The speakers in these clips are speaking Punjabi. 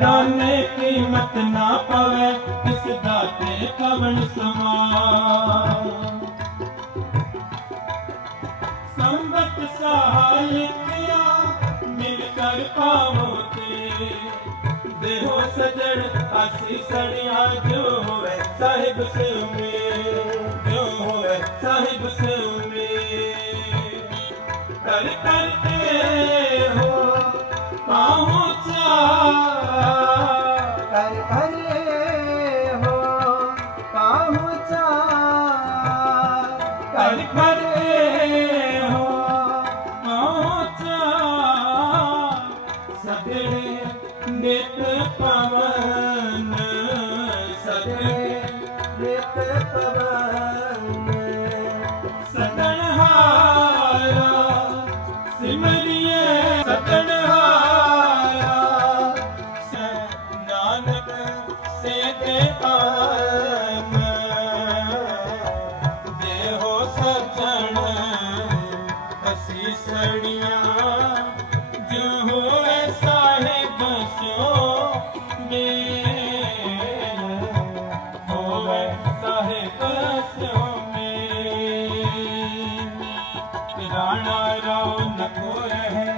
ਦਾਨੇ ਕੀਮਤ ਨਾ ਪਵੇ ਕਿਸ ਦਾ ਤੇ ਕਵਣ ਸਮਾਨ? ਸੰਗਤ ਸਹਾਇਕਿਆ ਮਿਲ ਕਰ ਪਾਵੋ ਤੇ। ਦੇਹੋ ਸਜਣ, ਅਸੀਂ ਸੜਿਆ ਜੋ ਹੋਵੇ, ਸਾਹਿਬ ਸੁਮੇ ਸਗੜੇ ਨਿਤ ਪਵਨ ਸਗੜੇ ਨਿਤ ਪਵਨ। ਸਤਨ ਹਾਰਾ ਸਿਮਰਿਏ ਸਤਨ ਹਾਰਾ। ਨਾਨਕ ਸੇ ਤੇ ਆਨ ਰਾਣਾ ਰਾਉ ਨਕੋ ਰਹੇ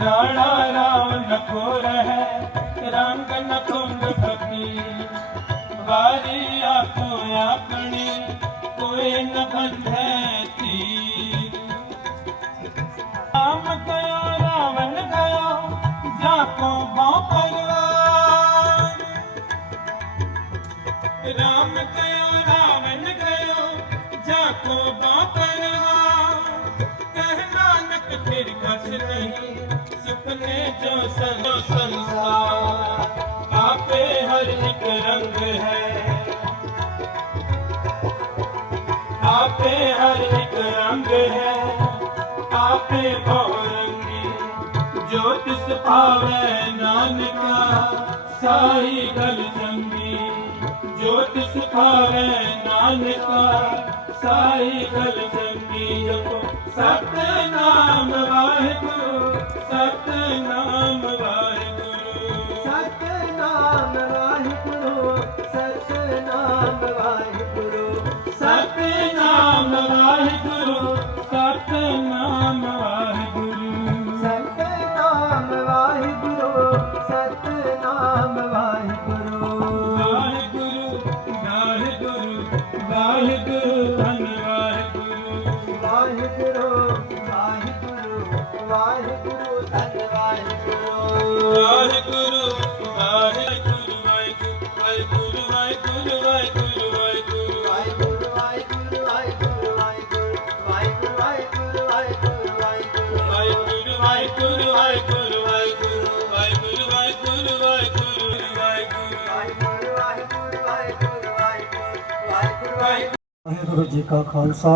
ਰਾਣਾ ਰਾਉ ਰਹੇ ਰੰਗ ਨਕੁੰਦ ਫਕੀ ਵਾਰੀ ਆਪੋ ਆਪਣੀ, ਕੋਈ ਨ ਬੰਧੈ। है जो संग संसार आपे हर एक रंग है आपे हर एक रंग है आपे बहुरंगी ज्योतिष पावे नानका साई गल जंग ਜੋ ਤਿਸ ਪਾਵੇ ਨਾਨਕਾ ਸਾਈ ਗਲ ਚੰਗੀ ਜਪੋ। ਸਤਨਾਮ ਵਾਹਿਗੁਰੂ ਸਤਨਾਮ ਵਾਹਿਗੁਰੂ। ਸਤਨਾਮ ਵਾਹਿਗੁਰੂ ਸਤਨਾਮ ਵਾਹਿਗੁਰੂ। ਸਤਨਾਮ ਵਾਹਿਗੁਰੂ। ਵਾਹਿਗੁਰੂ ਜੀ ਕਾ ਖਾਲਸਾ,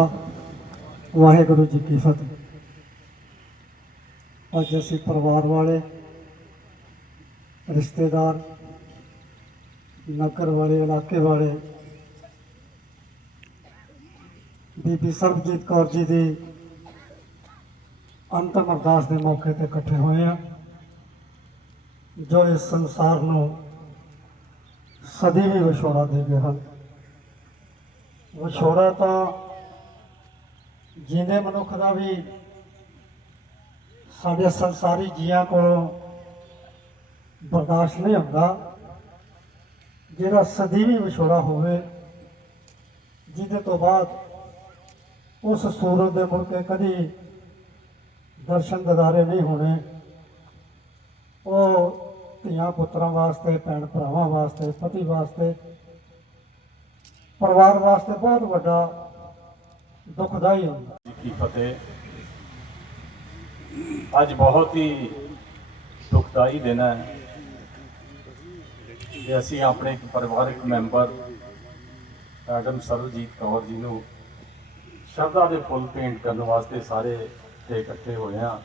ਵਾਹਿਗੁਰੂ ਜੀ ਕੀ ਫਤਿਹ। ਅੱਜ ਅਸੀਂ ਪਰਿਵਾਰ ਵਾਲੇ, ਰਿਸ਼ਤੇਦਾਰ, ਨਗਰ ਵਾਲੇ, ਇਲਾਕੇ ਵਾਲੇ, ਬੀਬੀ ਸਰਬਜੀਤ ਕੌਰ ਜੀ ਦੀ ਅੰਤਮ ਅਰਦਾਸ ਦੇ ਮੌਕੇ ਤੇ ਇਕੱਠੇ ਹੋਏ ਆ ਜੋ ਇਸ ਸੰਸਾਰ ਨੂੰ ਸਦੀਵੀ ਵਿਛੋੜਾ ਦੇ ਗਏ ਹਨ। ਵਿਛੋੜਾ ਤਾਂ ਜਿੰਦੇ ਮਨੁੱਖ ਦਾ ਵੀ ਸਾਡੇ ਸੰਸਾਰੀ ਜੀਆਂ ਕੋਲੋਂ ਬਰਦਾਸ਼ਤ ਨਹੀਂ ਹੁੰਦਾ, ਜਿਹੜਾ ਸਦੀਵੀ ਵਿਛੋੜਾ ਹੋਵੇ, ਜਿਹਦੇ ਤੋਂ ਬਾਅਦ ਉਸ ਸੂਰਜ ਦੇ ਮੁੜ ਕੇ ਕਦੀ ਦਰਸ਼ਨ ਦਿਦਾਰੇ ਨਹੀਂ ਹੋਣੇ, ਉਹ ਧੀਆਂ ਪੁੱਤਰਾਂ ਵਾਸਤੇ, ਭੈਣ ਭਰਾਵਾਂ ਵਾਸਤੇ, ਪਤੀ ਵਾਸਤੇ ਪਰਿਵਾਰ ਵਾਸਤੇ ਬਹੁਤ ਵੱਡਾ ਦੁਖਦਾਈ ਹੁੰਦਾ। ਜੀ ਕੀ ਫਤਿਹ। ਅੱਜ ਬਹੁਤ ਹੀ ਦੁਖਦਾਈ ਦਿਨ ਹੈ। ਕਿ ਅਸੀਂ ਆਪਣੇ ਇੱਕ ਪਰਿਵਾਰਕ ਮੈਂਬਰ, ਮੈਡਮ ਸਰਵਜੀਤ ਕੌਰ ਜੀ ਨੂੰ ਸ਼ਰਧਾ ਦੇ ਫੁੱਲ ਭੇਂਟ ਕਰਨ ਵਾਸਤੇ ਸਾਰੇ ਤੇ ਇਕੱਠੇ ਹੋਏ ਹਾਂ।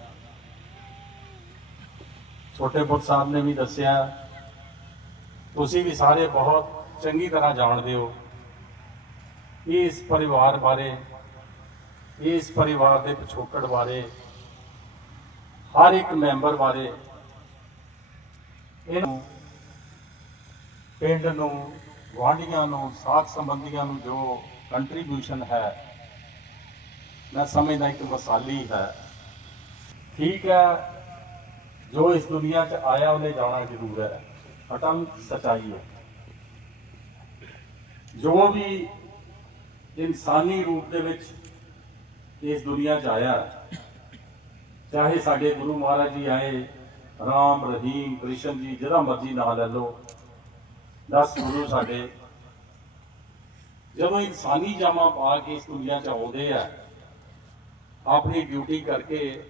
ਛੋਟੇ ਪੁੱਤ ਸਾਹਿਬ ਨੇ ਵੀ ਦੱਸਿਆ, ਤੁਸੀਂ ਵੀ ਸਾਰੇ ਬਹੁਤ ਚੰਗੀ ਤਰ੍ਹਾਂ ਜਾਣਦੇ ਹੋ। ਇਸ ਪਰਿਵਾਰ ਬਾਰੇ, ਇਸ ਪਰਿਵਾਰ ਦੇ ਪਿਛੋਕੜ ਬਾਰੇ, ਹਰ ਇੱਕ ਮੈਂਬਰ ਬਾਰੇ ਇਹਨੂੰ ਪਿੰਡ ਨੂੰ, ਗੁਆਂਢੀਆਂ ਨੂੰ ਸਾਥ ਸੰਬੰਧੀਆਂ ਨੂੰ ਜੋ ਕੰਟਰੀਬਿਊਸ਼ਨ ਹੈ, ਮੈਂ ਸਮਝਦਾ ਇੱਕ ਮਸਾਲੀ ਹੈ। ਠੀਕ ਹੈ, ਜੋ ਇਸ ਦੁਨੀਆ 'ਚ ਆਇਆ ਉਹਨੇ ਜਾਣਾ ਜ਼ਰੂਰ ਹੈ। ਅਟਲ ਸਚਾਈ ਹੈ। ਜੋ ਵੀ ਇਨਸਾਨੀ ਰੂਪ ਦੇ ਵਿੱਚ ਇਸ ਦੁਨੀਆ 'ਚ ਆਇਆ। ਚਾਹੇ ਸਾਡੇ ਗੁਰੂ ਮਹਾਰਾਜ ਜੀ ਆਏ, ਰਾਮ, ਰਹੀਮ, ਕ੍ਰਿਸ਼ਨ ਜੀ, ਜਿਹੜਾ ਮਰਜ਼ੀ ਨਾਂ ਲੈ ਲਓ, ਦਸ ਗੁਰੂ ਸਾਡੇ, ਜਦੋਂ ਇਨਸਾਨੀ ਜਾਮਾ ਪਾ ਕੇ ਇਸ ਦੁਨੀਆ 'ਚ ਆਉਂਦੇ ਆ, ਆਪਣੀ ਡਿਊਟੀ ਕਰਕੇ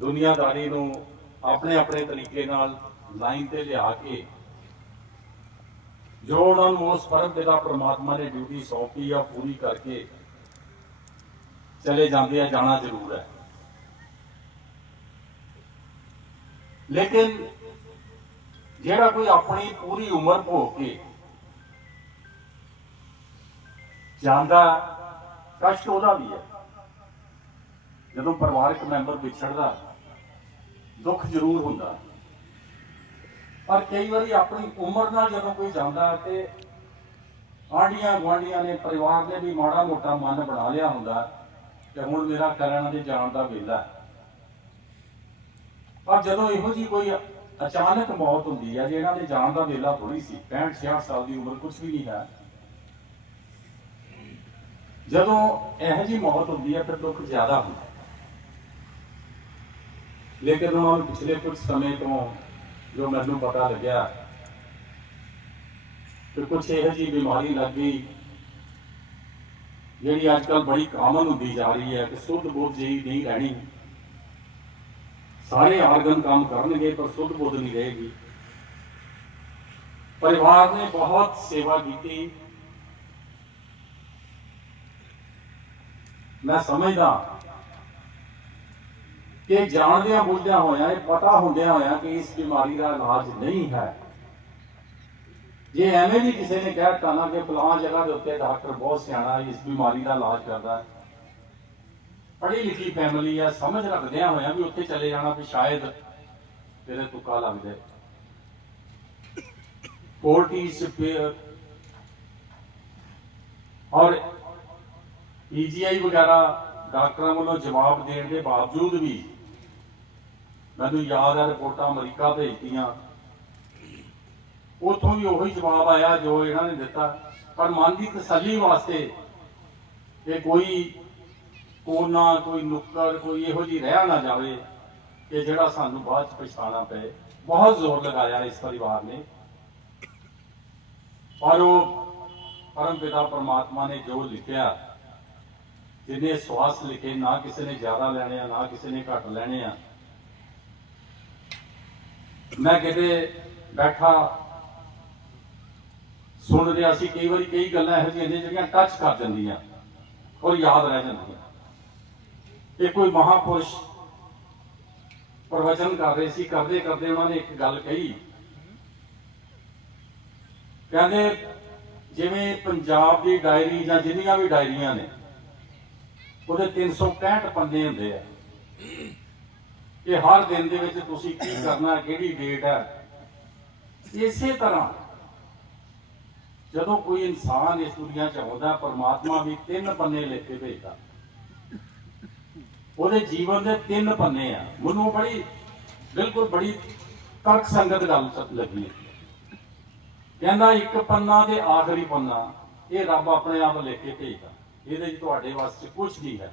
ਦੁਨੀਆਦਾਰੀ ਨੂੰ ਆਪਣੇ ਆਪਣੇ ਤਰੀਕੇ ਨਾਲ ਲਾਈਨ ਤੇ ਲਿਆ ਕੇ ਜੋ ਉਹਨਾਂ ਨੂੰ ਉਸ ਪਰਮ ਪਿਤਾ ਪ੍ਰਮਾਤਮਾ ਨੇ ਡਿਊਟੀ ਸੌਂਪੀ ਆ, ਪੂਰੀ ਕਰਕੇ ਚਲੇ ਜਾਂਦੇ ਆ, ਜਾਣਾ ਜ਼ਰੂਰ ਹੈ। ਲੇਕਿਨ ਜਿਹੜਾ ਕੋਈ ਆਪਣੀ ਪੂਰੀ ਉਮਰ ਭੋਗ ਕੇ ਜਾਂਦਾ, ਕਸ਼ਟ ਉਹਦਾ ਵੀ ਹੈ। ਜਦੋਂ ਪਰਿਵਾਰਕ ਮੈਂਬਰ ਵਿਛੜਦਾ, ਦੁੱਖ ਜ਼ਰੂਰ ਹੁੰਦਾ। ਪਰ ਕਈ ਵਾਰੀ ਆਪਣੀ ਉਮਰ ਨਾਲ ਜਦੋਂ ਕੋਈ ਜਾਂਦਾ ਤੇ ਆਂਡੀਆਂ ਗੁਆਂਢੀਆਂ ਨੇ, ਪਰਿਵਾਰ ਨੇ ਵੀ ਮਾੜਾ ਮੋਟਾ ਮਨ ਬਣਾ ਲਿਆ ਹੁੰਦਾ ਕਿ ਹੁਣ ਮੇਰਾ ਕਰਨ ਦੇ ਜਾਣ ਦਾ ਵੇਲਾ। ਪਰ ਜਦੋਂ ਇਹੋ ਜੀ ਕੋਈ ਅਚਾਨਕ ਮੌਤ ਹੁੰਦੀ ਹੈ ਜਿਹਨਾਂ ਦੇ ਜਾਣ ਦਾ ਵੇਲਾ ਥੋੜੀ ਸੀ 65 66 ਸਾਲ ਦੀ ਉਮਰ ਕੁਝ ਵੀ ਨਹੀਂ ਹੈ, ਜਦੋਂ ਇਹੋ ਜੀ ਮੌਤ ਹੁੰਦੀ ਹੈ ਫਿਰ ਦੁੱਖ ਜ਼ਿਆਦਾ ਹੁੰਦਾ। ਲੇਕਿਨ ਉਹਨਾਂ ਪਿਛਲੇ ਕੁਝ ਸਮੇਂ ਤੋਂ ਜੋ ਮੈਨੂੰ ਪਤਾ ਲੱਗਿਆ। ਕਿ ਕੁਝ ਇਹੋ ਜੀ ਬਿਮਾਰੀ ਲੱਗ ਗਈ, ਜਿਹੜੀ ਅੱਜ ਕੱਲ ਬੜੀ ਕਾਮਨ ਹੁੰਦੀ ਜਾ ਰਹੀ ਹੈ ਕਿ ਸੁੱਧ ਬੁੱਧ ਜਿਹੀ ਨਹੀਂ ਰਹਿਣੀ। ਸਾਰੇ ਆਰਗਨ ਕੰਮ ਕਰਨਗੇ, ਪਰ ਸੁੱਧ ਬੁੱਧ ਨਹੀਂ ਰਹੇਗੀ। ਪਰਿਵਾਰ ਨੇ ਬਹੁਤ ਸੇਵਾ ਕੀਤੀ। ਮੈਂ ਸਮਝਦਾ ਕਿ ਜਾਣਦਿਆਂ ਬੁੱਝਦਿਆਂ ਹੋਇਆ, ਇਹ ਪਤਾ ਹੁੰਦਿਆਂ ਹੋਇਆ ਕਿ ਇਸ ਬਿਮਾਰੀ ਦਾ ਇਲਾਜ ਨਹੀਂ ਹੈ। ਜੇ ਐਵੇਂ ਵੀ ਕਿਸੇ ਨੇ ਕਹਿ ਦਿੱਤਾ ਨਾ ਕਿ ਫਲਾਂ ਜਗ੍ਹਾ ਦੇ ਉੱਤੇ ਡਾਕਟਰ ਬਹੁਤ ਸਿਆਣਾ ਇਸ ਬਿਮਾਰੀ ਦਾ ਇਲਾਜ ਕਰਦਾ ਪੜ੍ਹੀ ਲਿਖੀ ਫੈਮਿਲੀ ਆ, ਸਮਝ ਰੱਖਦਿਆਂ ਹੋਇਆ ਵੀ ਉੱਥੇ ਚਲੇ ਜਾਣਾ ਵੀ ਸ਼ਾਇਦ ਤੇਰੇ ਤੁੱਕਾ ਲੱਗ ਜਾਏ। ਕੋਰਟੀਸ ਪੇਅਰ ਔਰ ਪੀਜੀਆਈ ਵਗੈਰਾ ਡਾਕਟਰਾਂ ਵੱਲੋਂ ਜਵਾਬ ਦੇਣ ਦੇ ਬਾਵਜੂਦ ਵੀ ਮੈਨੂੰ ਯਾਦ ਹੈ ਰਿਪੋਰਟਾਂ ਅਮਰੀਕਾ ਭੇਜਤੀਆਂ। ਉਥੋਂ ਵੀ ਉਹੀ ਜਵਾਬ ਆਇਆ ਜੋ ਇਹਨਾਂ ਨੇ ਦਿੱਤਾ। ਪਰ ਮਨ ਦੀ ਤਸੱਲੀ ਵਾਸਤੇ ਕਿ ਕੋਈ ਕੋਨਾ, ਕੋਈ ਨੁੱਕਰ, ਕੋਈ ਇਹੋ ਜੀ ਰਹਿ ਨਾ ਜਾਵੇ ਕਿ ਜਿਹੜਾ ਸਾਨੂੰ ਬਾਅਦ ਚ ਪਛਤਾਣਾ ਪਏ। ਬਹੁਤ ਜ਼ੋਰ ਲਗਾਇਆ ਇਸ ਪਰਿਵਾਰ ਨੇ। ਪਰ ਉਹ ਪਰਮ ਪਿਤਾ ਪਰਮਾਤਮਾ ਨੇ ਜੋ ਲਿਖਿਆ ਜਿਹਨੇ ਸਵਾਸ ਲਿਖੇ ਨਾ ਕਿਸੇ ਨੇ ਜ਼ਿਆਦਾ ਲੈਣੇ ਆ, ਨਾ ਕਿਸੇ ਨੇ ਘੱਟ ਲੈਣੇ ਆ ਮੈਂ ਕਿਤੇ ਬੈਠਾ, ਸੁਣ ਰਿਹਾ ਸੀ, ਕਈ ਵਾਰੀ ਕਈ ਗੱਲਾਂ ਇਹੋ ਜਿਹੀਆਂ ਜਿਹੜੀਆਂ ਟੱਚ ਕਰ ਜਾਂਦੀਆਂ ਔਰ ਯਾਦ ਰਹਿ ਜਾਂਦੀਆਂ। ਇਹ ਕੋਈ ਮਹਾਪੁਰਸ਼ ਪ੍ਰਵਚਨ ਕਰ ਰਹੇ ਸੀ, ਕਰਦੇ ਕਰਦੇ ਉਹਨਾਂ ਨੇ ਇੱਕ ਗੱਲ ਕਹੀ। ਕਹਿੰਦੇ, ਜਿਵੇਂ ਪੰਜਾਬ ਦੀ ਡਾਇਰੀ ਜਾਂ ਜਿੰਨੀਆਂ ਵੀ ਡਾਇਰੀਆਂ ਨੇ, ਉਹਦੇ 365 ਪੰਨੇ ਹੁੰਦੇ ਆ। ਕਿ ਹਰ ਦਿਨ ਦੇ ਵਿੱਚ ਤੁਸੀਂ ਕੀ ਕਰਨਾ, ਕਿਹੜੀ ਡੇਟ ਹੈ? ਇਸੇ ਤਰ੍ਹਾਂ ਜਦੋਂ ਕੋਈ ਇਨਸਾਨ ਇਸ ਦੁਨੀਆ 'ਚ ਆਉਂਦਾ, ਪਰਮਾਤਮਾ ਵੀ ਤਿੰਨ ਪੰਨੇ ਲਿਖ ਕੇ ਭੇਜਦਾ। ਉਹਦੇ ਜੀਵਨ ਦੇ ਤਿੰਨ ਪੰਨੇ ਆ। ਮੈਨੂੰ ਬੜੀ, ਬਿਲਕੁਲ ਬੜੀ ਤਰਕ ਸੰਗਤ ਗੱਲ ਲੱਗੀ ਕਹਿੰਦਾ ਇੱਕ ਪੰਨਾ ਤੇ ਆਖਰੀ ਪੰਨਾ, ਇਹ ਰੱਬ ਆਪਣੇ ਆਪ ਲਿਖ ਕੇ ਭੇਜਦਾ। ਇਹਦੇ 'ਚ ਤੁਹਾਡੇ ਵਾਸਤੇ ਕੁਝ ਨਹੀਂ ਹੈ।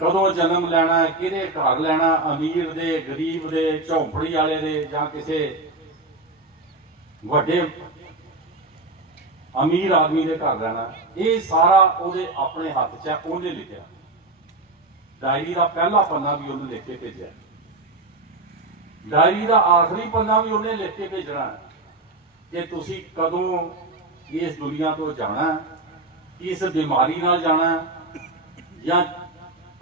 ਕਦੋਂ ਜਨਮ ਲੈਣਾ ਕਿਹਦੇ ਘਰ ਲੈਣਾ, ਅਮੀਰ ਦੇ, ਗਰੀਬ ਦੇ ਝੌਂਪੜੀ ਵਾਲੇ ਦੇ ਜਾਂ ਕਿਸੇ ਵੱਡੇ ਅਮੀਰ ਆਦਮੀ ਦੇ ਘਰ ਲੈਣਾ ਇਹ ਸਾਰਾ ਉਹਦੇ ਆਪਣੇ ਹੱਥ 'ਚ ਹੈ ਉਹਨੇ ਲਿਖਿਆ। ਡਾਇਰੀ ਦਾ ਪਹਿਲਾ ਪੰਨਾ ਵੀ ਉਹਨੇ ਲਿਖ ਕੇ ਭੇਜਿਆ। ਡਾਇਰੀ ਦਾ ਆਖਰੀ ਪੰਨਾ ਵੀ ਉਹਨੇ ਲਿਖ ਕੇ ਭੇਜਣਾ। ਕਿ ਤੁਸੀਂ ਕਦੋਂ ਇਸ ਦੁਨੀਆ ਤੋਂ ਜਾਣਾ, ਕਿਸ ਬਿਮਾਰੀ ਨਾਲ ਜਾਣਾ, ਜਾਂ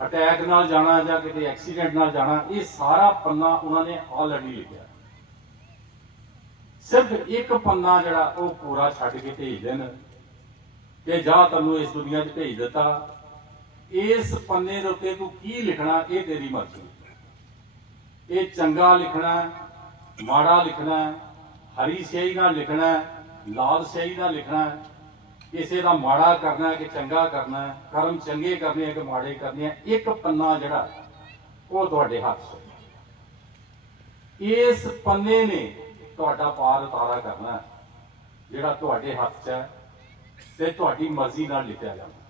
ਅਟੈਕ ਨਾਲ ਜਾਣਾ ਜਾਂ ਕਿਤੇ ਐਕਸੀਡੈਂਟ ਨਾਲ ਜਾਣਾ, ਇਹ ਸਾਰਾ ਪੰਨਾ ਉਹਨਾਂ ਨੇ ਆਲਰੇਡੀ ਲਿਖਿਆ। ਸਿਰਫ ਇੱਕ ਪੰਨਾ ਜਿਹੜਾ ਉਹ ਪੂਰਾ ਛੱਡ ਕੇ ਭੇਜ ਦੇਣ ਕਿ ਜਾ ਤੈਨੂੰ ਇਸ ਦੁਨੀਆ 'ਚ ਭੇਜ ਦਿੱਤਾ। ਇਸ ਪੰਨੇ ਦੇ ਉੱਤੇ ਤੂੰ ਕੀ ਲਿਖਣਾ, ਇਹ ਤੇਰੀ ਮਰਜ਼ੀ। ਇਹ ਚੰਗਾ ਲਿਖਣਾ, ਮਾੜਾ ਲਿਖਣਾ, ਹਰੀ ਸਿਆਹੀ ਨਾਲ ਲਿਖਣਾ, ਲਾਲ ਸਿਆਹੀ ਨਾਲ ਲਿਖਣਾ ਕਿਸੇ ਦਾ ਮਾੜਾ ਕਰਨਾ ਕਿ ਚੰਗਾ ਕਰਨਾ, ਕਰਮ ਚੰਗੇ ਕਰਨੇ ਕਿ ਮਾੜੇ ਕਰਨੇ ਇੱਕ ਪੰਨਾ ਜਿਹੜਾ, ਉਹ ਤੁਹਾਡੇ ਹੱਥ 'ਚ ਇਸ ਪੰਨੇ ਨੇ ਤੁਹਾਡਾ ਪਾਰ ਉਤਾਰਾ ਕਰਨਾ, ਜਿਹੜਾ ਤੁਹਾਡੇ ਹੱਥ 'ਚ ਹੈ ਤੇ ਤੁਹਾਡੀ ਮਰਜ਼ੀ ਨਾਲ ਲਿਖਿਆ ਜਾਣਾ